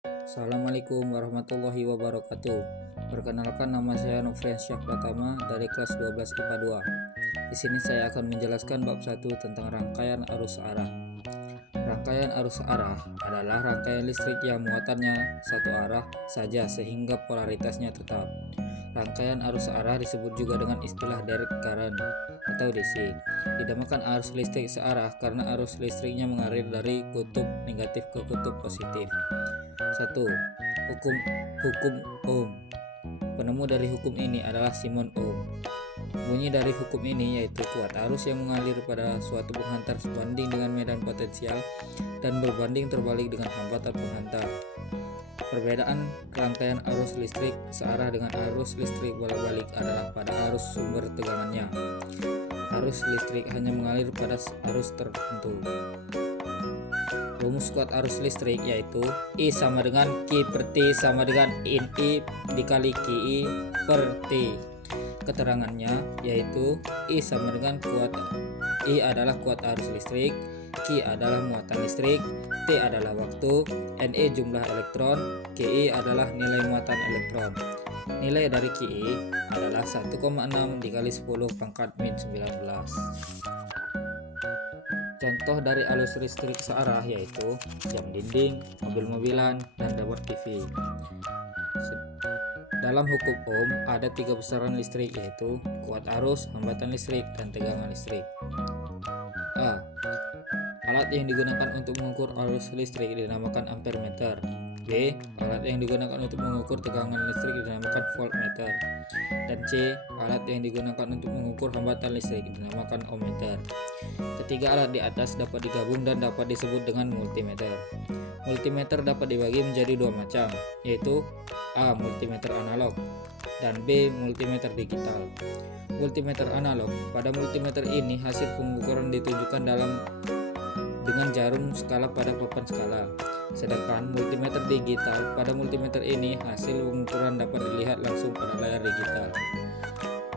Assalamualaikum warahmatullahi wabarakatuh. Perkenalkan, nama saya Nofriansyah Pratama dari kelas 12 IPA 2. Di sini saya akan menjelaskan bab 1 tentang rangkaian arus arah. Rangkaian arus arah adalah rangkaian listrik yang muatannya satu arah saja sehingga polaritasnya tetap. Rangkaian arus arah disebut juga dengan istilah direct current atau DC. Dinamakan arus listrik searah karena arus listriknya mengalir dari kutub negatif ke kutub positif. 1. Hukum Ohm. Penemu dari hukum ini adalah Simon Ohm. Bunyi dari hukum ini yaitu kuat arus yang mengalir pada suatu penghantar sebanding dengan medan potensial dan berbanding terbalik dengan hambatan penghantar. Perbedaan rangkaian arus listrik searah dengan arus listrik bolak-balik adalah pada arus sumber tegangannya. Arus listrik hanya mengalir pada arus tertentu. Rumus kuat arus listrik yaitu I sama dengan Q per T sama dengan In I dikali QI per T. Keterangannya yaitu I sama dengan I adalah kuat arus listrik, Q adalah muatan listrik, T adalah waktu, Ne jumlah elektron, Ki adalah nilai muatan elektron. Nilai dari Ki adalah 1,6 dikali 10 pangkat min 19. Contoh dari arus listrik searah yaitu jam dinding, mobil-mobilan, dan dapur TV. Dalam hukum Ohm ada 3 besaran listrik yaitu kuat arus, hambatan listrik, dan tegangan listrik. A. Alat yang digunakan untuk mengukur arus listrik dinamakan ampermeter. B. Alat yang digunakan untuk mengukur tegangan listrik dinamakan voltmeter. Dan C. Alat yang digunakan untuk mengukur hambatan listrik dinamakan ohmmeter. Ketiga alat di atas dapat digabung dan dapat disebut dengan multimeter. Multimeter dapat dibagi menjadi dua macam, yaitu A. Multimeter analog dan B. Multimeter digital. Multimeter analog, pada multimeter ini hasil pengukuran ditunjukkan dengan jarum skala pada papan skala. Sedangkan multimeter digital, pada multimeter ini hasil pengukuran dapat dilihat langsung pada layar digital.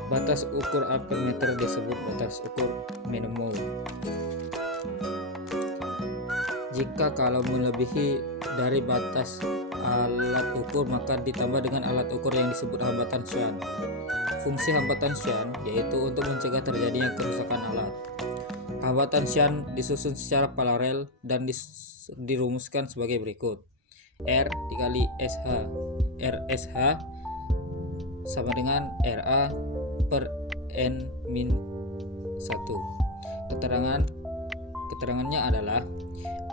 Batas ukur ampermeter disebut batas ukur minimum. Jika kalau melebihi dari batas alat ukur maka ditambah dengan alat ukur yang disebut hambatan Shunt. Fungsi hambatan Shunt yaitu untuk mencegah terjadinya kerusakan alat. Hambatan Shunt disusun secara paralel dan dirumuskan sebagai berikut. R dikali SH. RSH sama dengan RA per N min 1. Keterangannya adalah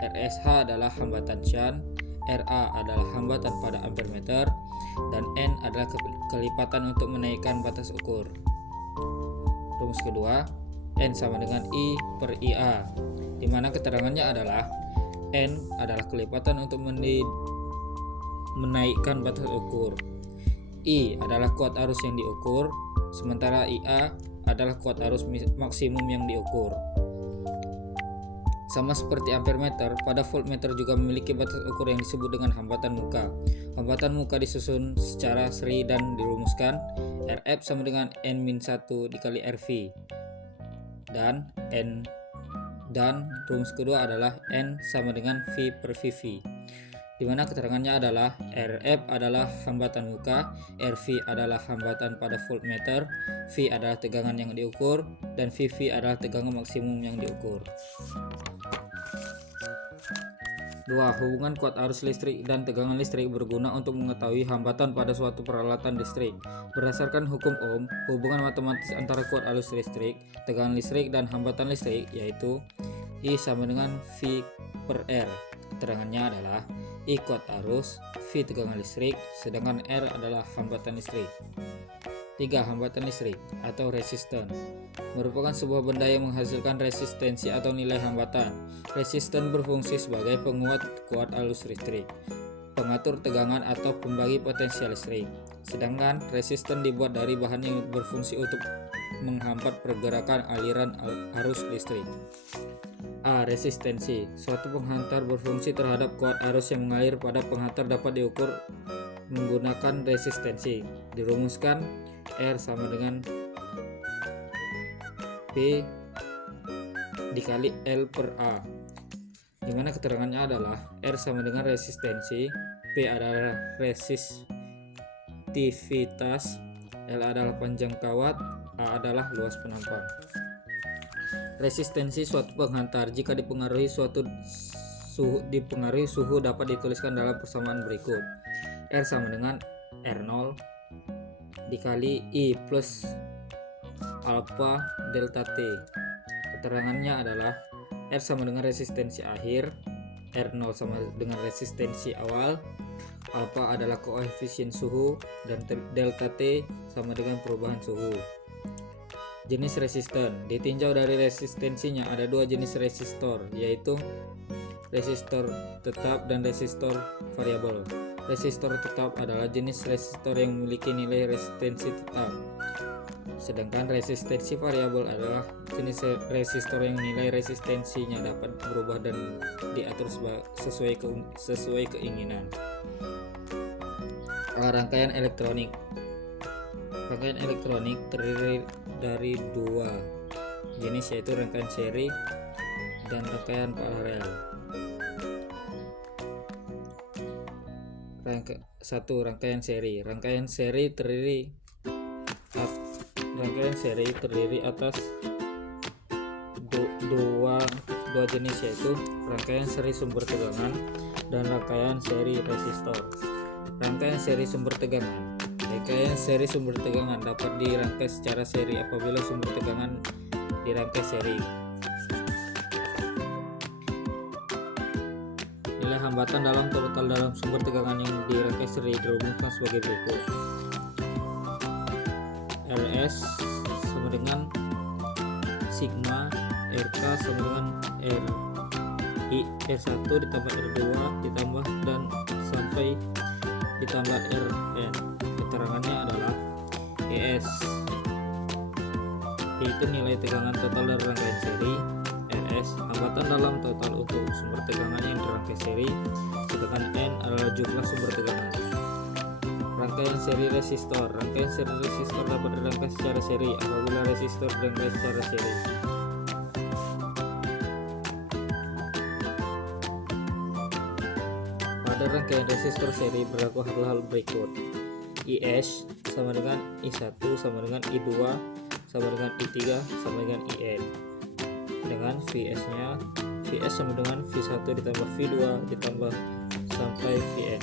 RSH adalah hambatan Shunt, RA adalah hambatan pada ampermeter, dan N adalah kelipatan untuk menaikkan batas ukur. Rumus kedua, N sama dengan I per IA, di mana keterangannya adalah N adalah kelipatan untuk menaikkan batas ukur. I adalah kuat arus yang diukur, sementara IA adalah kuat arus maksimum yang diukur. Sama seperti ampermeter, pada voltmeter juga memiliki batas ukur yang disebut dengan hambatan muka. Hambatan muka disusun secara seri dan dirumuskan Rf sama dengan N-1 dikali Rv. Dan rumus kedua adalah N sama dengan V per Vv, di mana keterangannya adalah Rf adalah hambatan muka, Rv adalah hambatan pada voltmeter, V adalah tegangan yang diukur, dan Vv adalah tegangan maksimum yang diukur. 2. Hubungan kuat arus listrik dan tegangan listrik berguna untuk mengetahui hambatan pada suatu peralatan listrik. Berdasarkan hukum Ohm, hubungan matematis antara kuat arus listrik, tegangan listrik, dan hambatan listrik yaitu I sama dengan V per R. Keterangannya adalah I kuat arus, V tegangan listrik, sedangkan R adalah hambatan listrik. 3. Hambatan listrik atau resisten merupakan sebuah benda yang menghasilkan resistensi atau nilai hambatan. Resisten berfungsi sebagai penguat kuat arus listrik, pengatur tegangan atau pembagi potensial listrik. Sedangkan resisten dibuat dari bahan yang berfungsi untuk menghambat pergerakan aliran arus listrik. A. Resistensi. Suatu penghantar berfungsi terhadap kuat arus yang mengalir pada penghantar dapat diukur menggunakan resistensi. Dirumuskan R sama dengan P dikali L per A, dimana keterangannya adalah R sama dengan resistensi P adalah resistivitas, L adalah panjang kawat, A adalah luas penampang. Resistensi suatu penghantar jika dipengaruhi suhu dapat dituliskan dalam persamaan berikut. R sama dengan R0 dikali I plus alpha delta T. Keterangannya adalah R sama dengan resistensi akhir, R0 sama dengan resistensi awal, alpha adalah koefisien suhu, dan delta T sama dengan perubahan suhu. Jenis resistor. Ditinjau dari resistensinya ada dua jenis resistor, yaitu resistor tetap dan resistor variabel. Resistor tetap adalah jenis resistor yang memiliki nilai resistensi tetap, sedangkan resistensi variabel adalah jenis resistor yang nilai resistensinya dapat berubah dan diatur sesuai keinginan. Rangkaian elektronik. Rangkaian elektronik terdiri dari dua jenis, yaitu rangkaian seri dan rangkaian paralel. Rangkaian seri. Rangkaian seri terdiri atas dua jenis, yaitu rangkaian seri sumber tegangan dan rangkaian seri resistor. Rangkaian seri sumber tegangan. Rangkaian seri sumber tegangan dapat dirangkai secara seri apabila sumber tegangan dirangkai seri. Nilai hambatan dalam total dalam sumber tegangan yang dirangkai seri dirumuskan sebagai berikut. Rs sama dengan sigma Rk sama dengan R1 ditambah R2 ditambah dan sampai ditambah Rn. Keterangannya adalah ES yaitu nilai tegangan total dari rangkaian seri, RS hambatan dalam total untuk sumber tegangan yang dirangkai seri, sedangkan N adalah jumlah sumber tegangan. Rangkaian seri resistor. Rangkaian seri resistor dapat dirangkai secara seri apabila resistor dirangkai secara seri. Pada rangkaian resistor seri berlaku hal-hal berikut. IS sama dengan I1 sama dengan I2 sama dengan I3 sama dengan IN, dengan VS sama dengan V1 ditambah V2 ditambah sampai Vn.